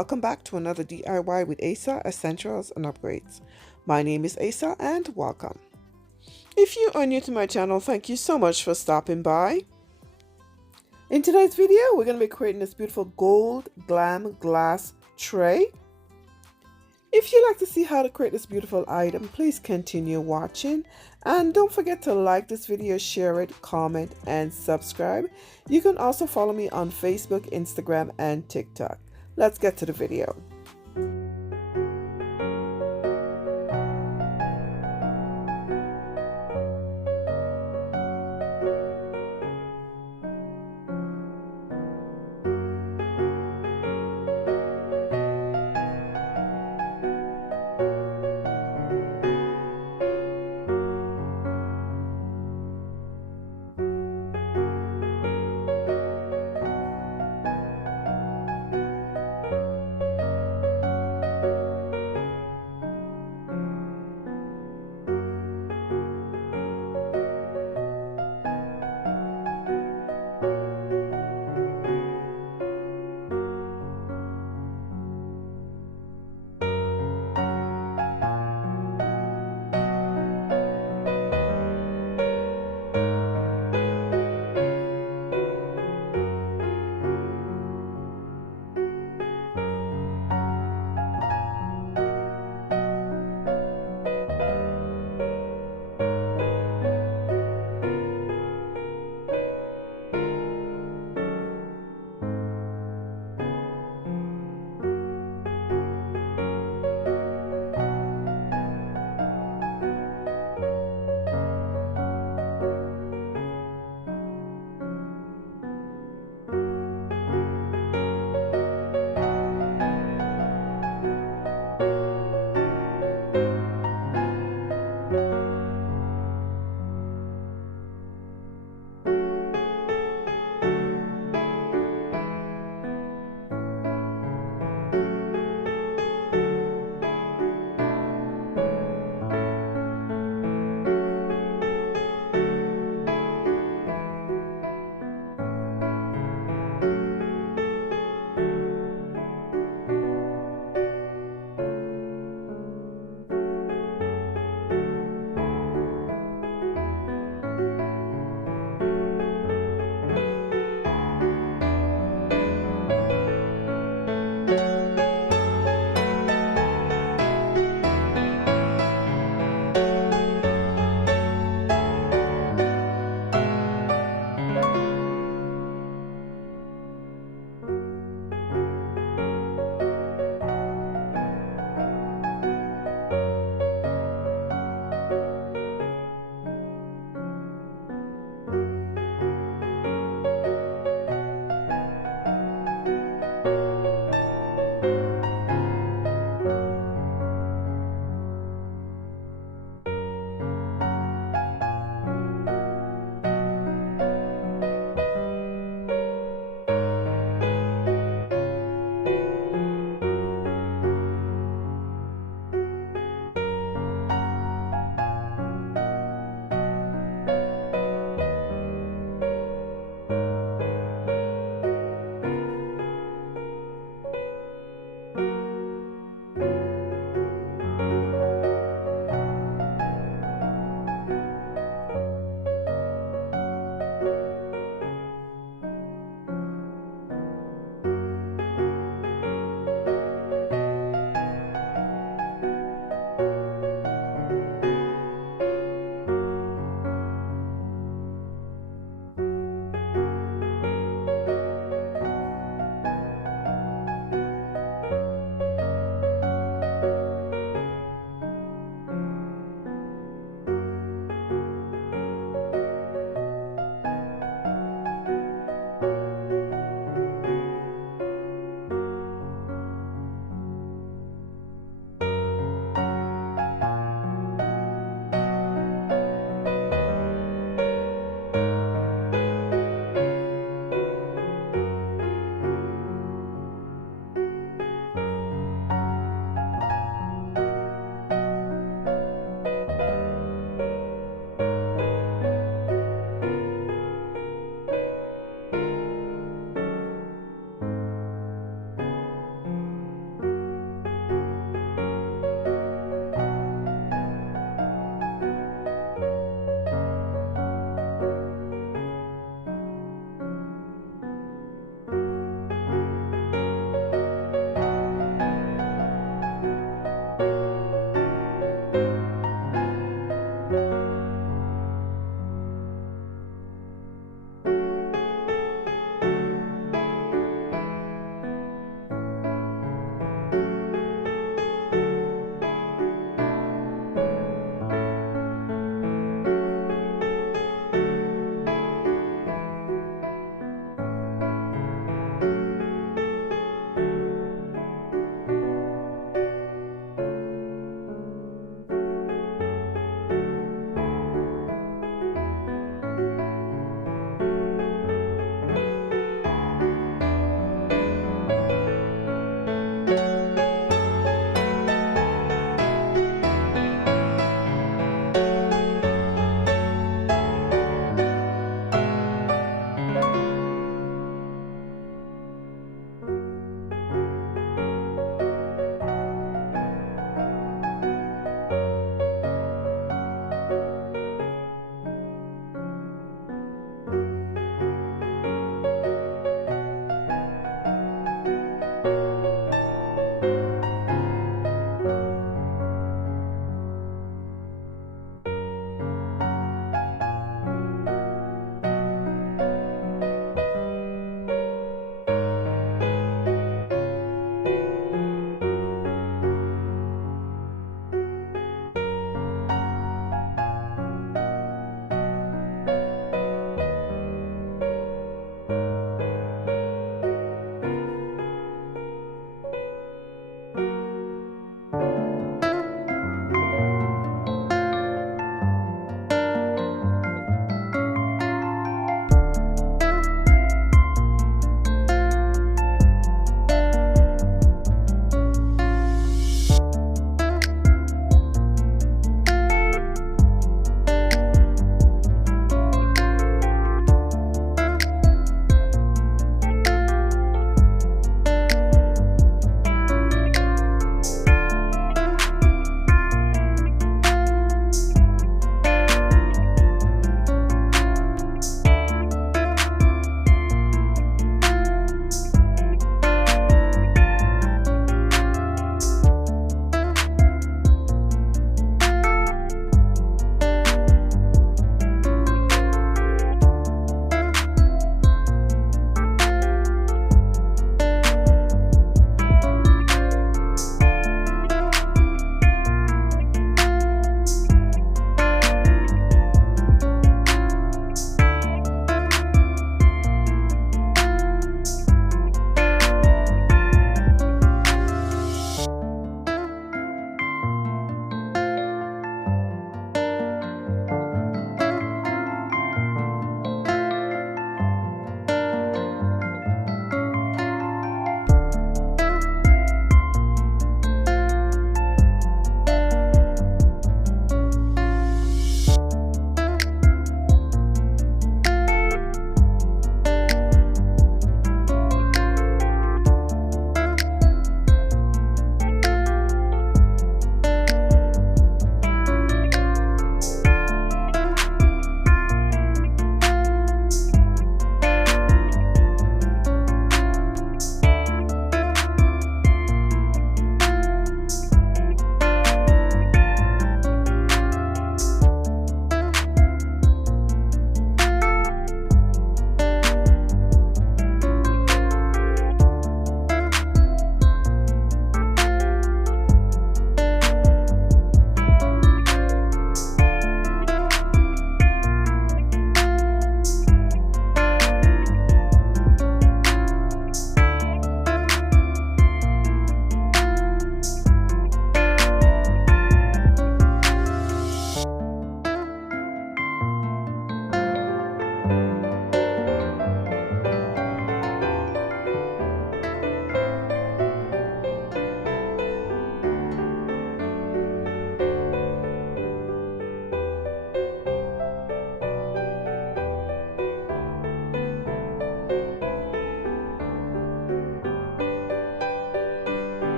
welcome back to another DIY with Asa, Essentials and Upgrades. My name is Asa and welcome. If you are new to my channel, thank you so much for stopping by. In today's video, we're going to be creating this beautiful gold glam glass tray. If you'd like to see how to create this beautiful item, please continue watching. And don't forget to like this video, share it, comment, and subscribe. You can also follow me on Facebook, Instagram, and TikTok. Let's get to the video.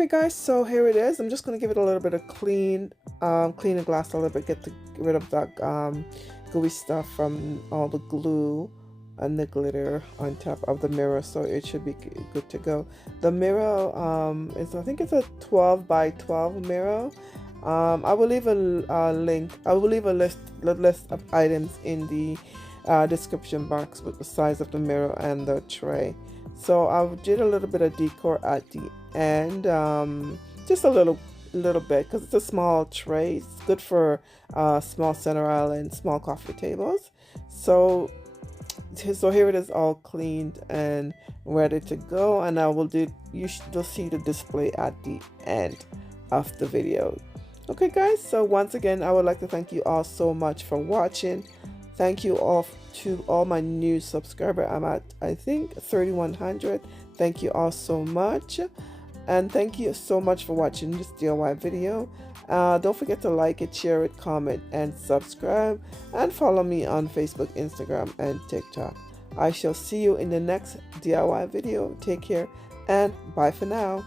Okay guys, so here it is. I'm just going to give it a little bit of clean the glass a little bit, get rid of that gooey stuff from all the glue and the glitter on top of the mirror, so it should be good to go. The mirror is, I think it's a 12 by 12 mirror. I will leave a link. I will leave a list of items in the description box with the size of the mirror and the tray. So I did a little bit of decor at the end, just a little bit, because it's a small tray. It's good for small center island, small coffee tables. So here it is, all cleaned and ready to go, and I will do, you'll see the display at the end of the video. Okay guys, so once again I would like to thank you all so much for watching. Thank you all to all my new subscribers. I'm at, I think, 3,100. Thank you all so much, and thank you so much for watching this DIY video. Don't forget to like it, share it, comment, and subscribe, and follow me on Facebook, Instagram, and TikTok. I shall see you in the next DIY video. Take care and bye for now.